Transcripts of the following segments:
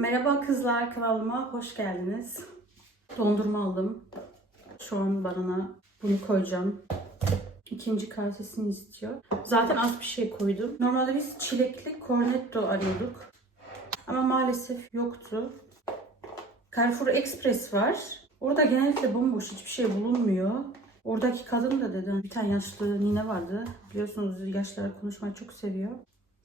Merhaba kızlar kanalıma hoş geldiniz. Dondurma aldım. Şu an barına bunu koyacağım. İkinci kasesini istiyor. Zaten az bir şey koydum. Normalde biz çilekli cornetto arıyorduk. Ama maalesef yoktu. Carrefour Express var. Orada genellikle bomboş hiçbir şey bulunmuyor. Oradaki kadın da dedi. Bir tane yaşlı nine vardı. Biliyorsunuz yaşlılar konuşmayı çok seviyor.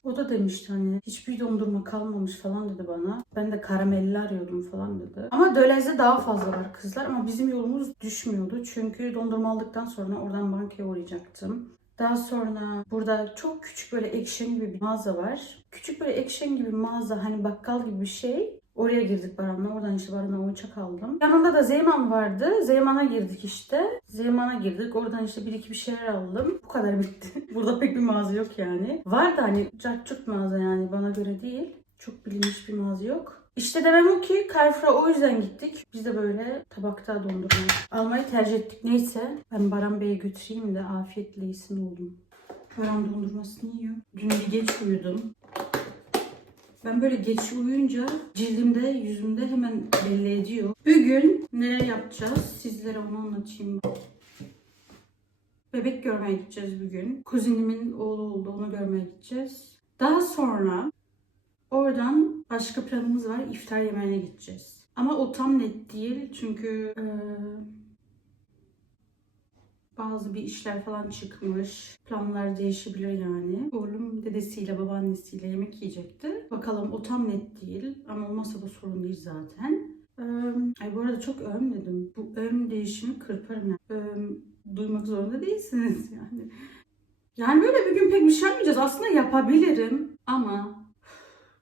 O da demişti hani hiçbir dondurma kalmamış falan dedi bana. Ben de karamelli arıyordum falan dedi. Ama Dölez'de daha fazla var kızlar ama bizim yolumuz düşmüyordu. Çünkü dondurma aldıktan sonra oradan bankaya uğrayacaktım. Daha sonra burada çok küçük böyle ekşen gibi bir mağaza var. Küçük böyle ekşen gibi mağaza hani bakkal gibi bir şey. Oraya girdik Baran'la. Oradan işte Baran'a oyuncak aldım. Yanında da Zeyman vardı. Zeyman'a girdik işte. Zeyman'a girdik. Oradan işte bir iki bir şeyler aldım. Bu kadar bitti. Burada pek bir mağaza yok yani. Var da hani cart mağaza yani bana göre değil. Çok bilinmiş bir mağaza yok. İşte demem o ki Carrefour'a o yüzden gittik. Biz de böyle tabakta dondurma almayı tercih ettik. Neyse ben Baran Bey'e götüreyim de afiyetle yesin oğlum. Baran dondurmasını yiyor. Dün bir geç uyudum. Ben böyle geç uyuyunca cildimde, yüzümde hemen belli ediyor. Bugün neler yapacağız? Sizlere onu anlatayım. Bebek görmeye gideceğiz bugün. Kuzenimin oğlu oldu, onu görmeye gideceğiz. Daha sonra oradan başka planımız var. İftar yemeğine gideceğiz. Ama o tam net değil çünkü eee, bazı bir işler falan çıkmış. Planlar değişebilir yani. Oğlum dedesiyle babaannesiyle yemek yiyecekti. Bakalım o tam net değil ama olmazsa da sorun değil zaten. Ee, ay bu arada çok övüm dedim. Bu övüm değişimi kırparım yani. Övüm duymak zorunda değilsiniz yani. Yani böyle bir gün pek yapmayacağız. Aslında yapabilirim ama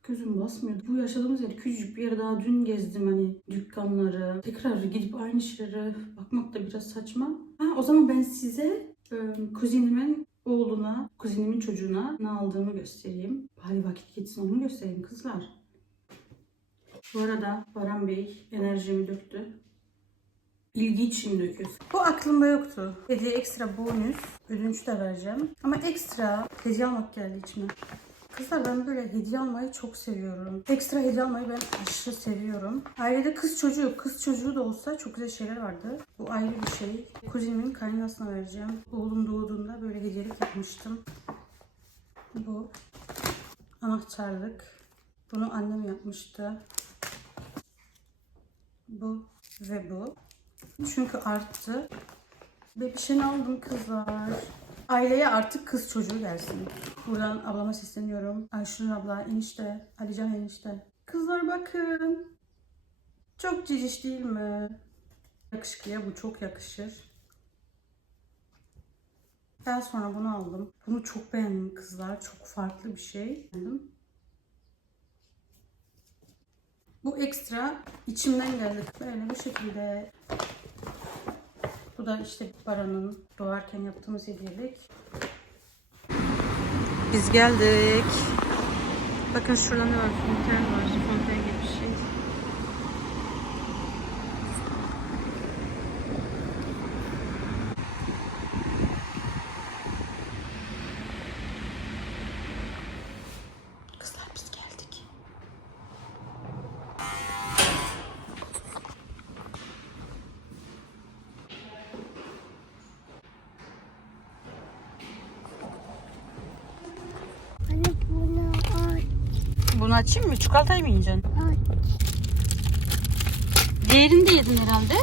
gözüm basmıyor. Bu yaşadığımız yer küçücük bir yer daha dün gezdim hani dükkanları. Tekrar gidip aynı şeylere bakmak da biraz saçma. Ha, o zaman ben size e, kuzenimin oğluna, kuzenimin çocuğuna ne aldığımı göstereyim. Bari vakit geçsin onu göstereyim kızlar. Bu arada Baran Bey enerjimi döktü. İlgi için döküyor. Bu aklımda yoktu. Hediye ekstra bonus. Ödünç de vereceğim. Ama ekstra hediye almak geldi içime. Kızlar ben böyle hediye almayı çok seviyorum. Ekstra hediye almayı ben aşırı seviyorum. Ailede kız çocuğu, kız çocuğu da olsa çok güzel şeyler vardı. Bu ayrı bir şey. Kuzenimin kaynasına vereceğim. Oğlum doğduğunda böyle hediyelik yapmıştım. Bu anahtarlık. Bunu annem yapmıştı. Bu ve bu. Çünkü arttı. Bir şey aldım kızlar. Aileye artık kız çocuğu gelsin. Buradan ablama sesleniyorum. Ayşun abla, enişte, Alican enişte. Kızlar bakın. Çok ciciş değil mi? Yakışıklıya bu çok yakışır. Daha sonra bunu aldım. Bunu çok beğendim kızlar. Çok farklı bir şey. Bu ekstra içimden geldi. Böyle bu şekilde. Bu da işte Baran'ın doğarken yaptığımız hediyelik. Biz geldik. Bakın şurada ne var? Fonten var. Fonten gibi bir şey. Kızlar biz geldik. Anne bunu aç. Bunu açayım mı? Çikolatayı mı yiyeceksin? Aç. Diğerini de yedin herhalde.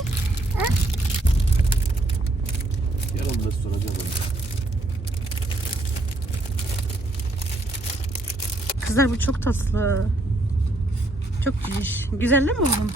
Yarın da soracağım onu. Kızlar bu çok tatlı. Çok ciş. Güzel değil mi oğlum?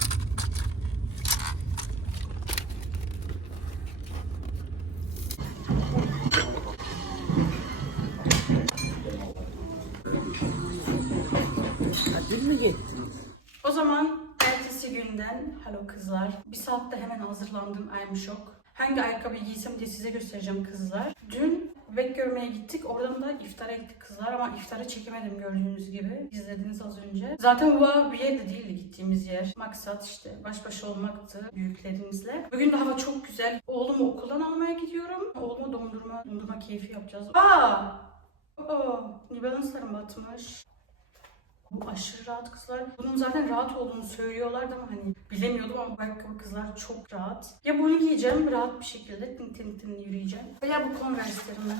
Hello kızlar. Bir saatte hemen hazırlandım. I'm shock. Hangi ayakkabıyı giysem diye size göstereceğim kızlar. Dün bek görmeye gittik. Oradan da iftara gittik kızlar ama iftarı çekemedim gördüğünüz gibi. İzlediniz az önce. Zaten bu bir yer de değildi gittiğimiz yer. Maksat işte baş başa olmaktı büyüklerimizle. Bugün de hava çok güzel. Oğlumu okuldan almaya gidiyorum. Oğluma dondurma, dondurma keyfi yapacağız. Aa! Oo, New Balance'larım batmış. Bu aşırı rahat kızlar. Bunun zaten rahat olduğunu söylüyorlardı ama hani bilemiyordum ama ayakkabı kızlar çok rahat. Ya bunu giyeceğim rahat bir şekilde tin tin tin yürüyeceğim. Veya bu Converse'lerimi.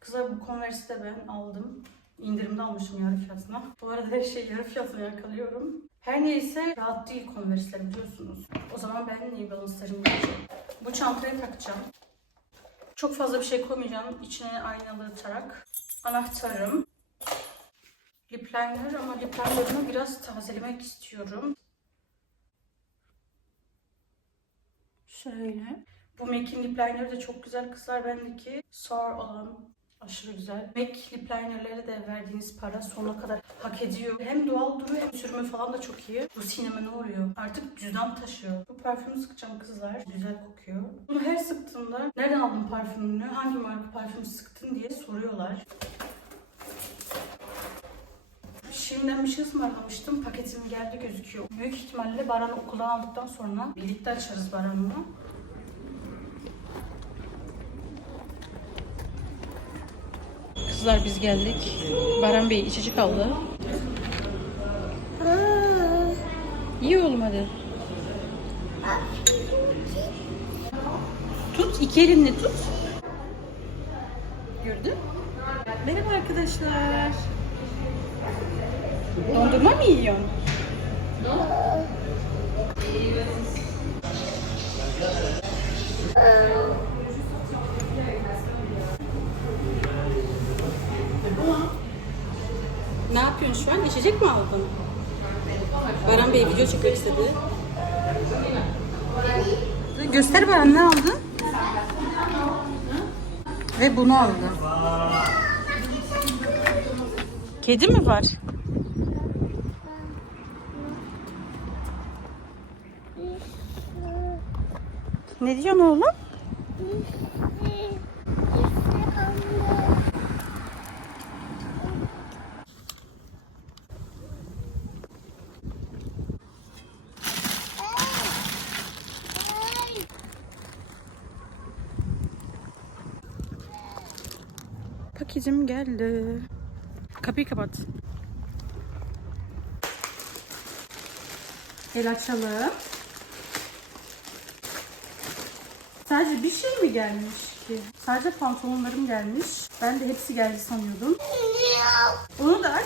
Kızlar bu Converse'i de ben aldım. İndirimde almışım yarı fiyatına. Bu arada her şeyi yarı fiyatına yakalıyorum. Her neyse rahat değil Converse'ler biliyorsunuz. O zaman ben New Balance'larımı giyeceğim. Bu çantayı takacağım. Çok fazla bir şey koymayacağım. İçine aynalı tarak. Anahtarım. Lip liner ama lip liner'ımı biraz tazelemek istiyorum. Şöyle. Bu MAC'in lip liner'ı da çok güzel kızlar. Bendeki Sour olan aşırı güzel. MAC lip liner'lere de verdiğiniz para sonuna kadar hak ediyor. Hem doğal duruyor hem sürümü falan da çok iyi. Bu sinema ne oluyor? Artık cüzdan taşıyor. Bu parfümü sıkacağım kızlar. Güzel kokuyor. Bunu her sıktığımda nereden aldın parfümünü, hangi marka parfüm sıktın diye soruyorlar. Şimdiden bir şey ısmarlamıştım. Paketim geldi gözüküyor. Büyük ihtimalle Baran'ı okuldan aldıktan sonra birlikte açarız Baran'la. Kızlar biz geldik. Baran Bey içecek aldı. İyi oğlum hadi. Tut, iki elinle tut. Gördün? Merhaba arkadaşlar. Dondurma mı yiyorsun? Ne yapıyorsun şu an? İçecek mi aldın? Baran Bey video çekmek istedi. Göster Baran ne aldın? Ve bunu aldı. Kedi mi var? Ne diyorsun oğlum? Paketim geldi. Kapıyı kapat. El açalım. Sadece bir şey mi gelmiş ki? Sadece pantolonlarım gelmiş. Ben de hepsi geldi sanıyordum. Onu da aç.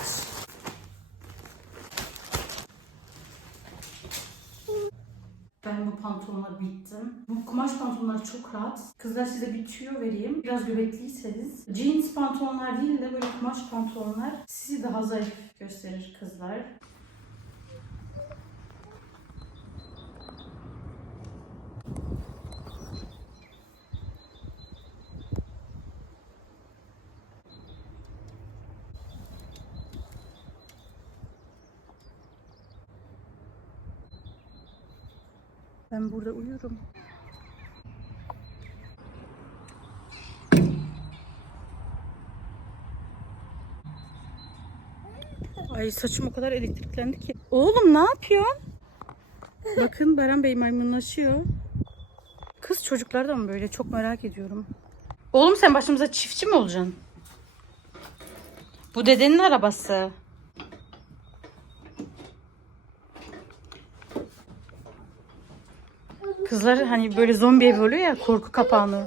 Ben bu pantolonla bittim. Bu kumaş pantolonlar çok rahat. Kızlar size bir tüyo vereyim. Biraz göbekliyseniz. Jeans pantolonlar değil de böyle kumaş pantolonlar sizi daha zayıf gösterir kızlar. Ben burada uyurum. Ay saçım o kadar elektriklendi ki. Oğlum ne yapıyorsun? Bakın Baran Bey maymunlaşıyor. Kız çocuklar da mı böyle? Çok merak ediyorum. Oğlum sen başımıza çiftçi mi olacaksın? Bu dedenin arabası. Kızlar hani böyle zombi evi oluyor ya korku kapağını.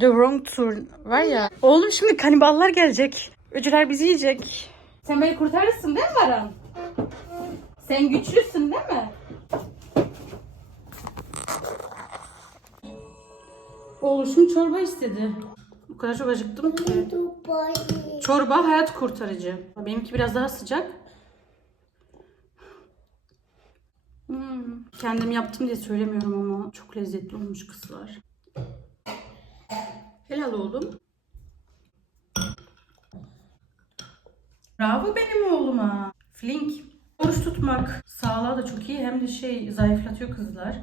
The Wrong Turn var ya. Oğlum şimdi kaniballar gelecek. Öcüler bizi yiyecek. Sen beni kurtarırsın değil mi Baran? Sen güçlüsün değil mi? Oğluşum çorba istedi. Bu kadar çok acıktım. Çorba hayat kurtarıcı. Benimki biraz daha sıcak. Hmm, Kendim yaptım diye söylemiyorum ama çok lezzetli olmuş kızlar. Helal oğlum. Bravo benim oğluma. Flink. Oruç tutmak sağlığa da çok iyi hem de şey zayıflatıyor kızlar.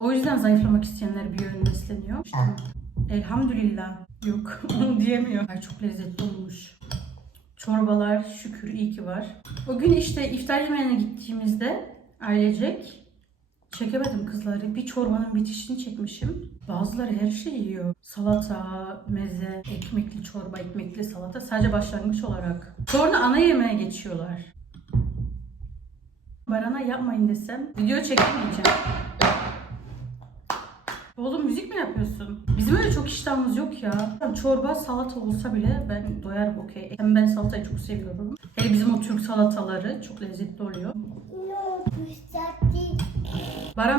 O yüzden zayıflamak isteyenler bir yön besleniyor. İşte, elhamdülillah. Yok onu diyemiyor. Ay çok lezzetli olmuş. Çorbalar şükür iyi ki var. O gün işte iftar yemeğine gittiğimizde ailecek çekemedim kızları. Bir çorbanın bitişini çekmişim. Bazıları her şeyi yiyor. Salata, meze, ekmekli çorba, ekmekli salata sadece başlangıç olarak. Sonra ana yemeğe geçiyorlar. Barana yapmayın desem video çekemeyeceğim. Oğlum müzik mi yapıyorsun? Bizim öyle çok iştahımız yok ya. Çorba, salata olsa bile ben doyarım okey. Hem ben salatayı çok seviyorum. Hele bizim o Türk salataları çok lezzetli oluyor.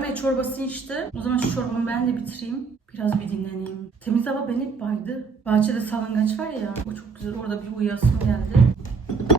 Bey çorbası içti. O zaman şu çorbamı ben de bitireyim. Biraz bir dinleneyim. Temiz hava beni baydı. Bahçede salıngaç var ya. O çok güzel. Orada bir uyuyasım geldi.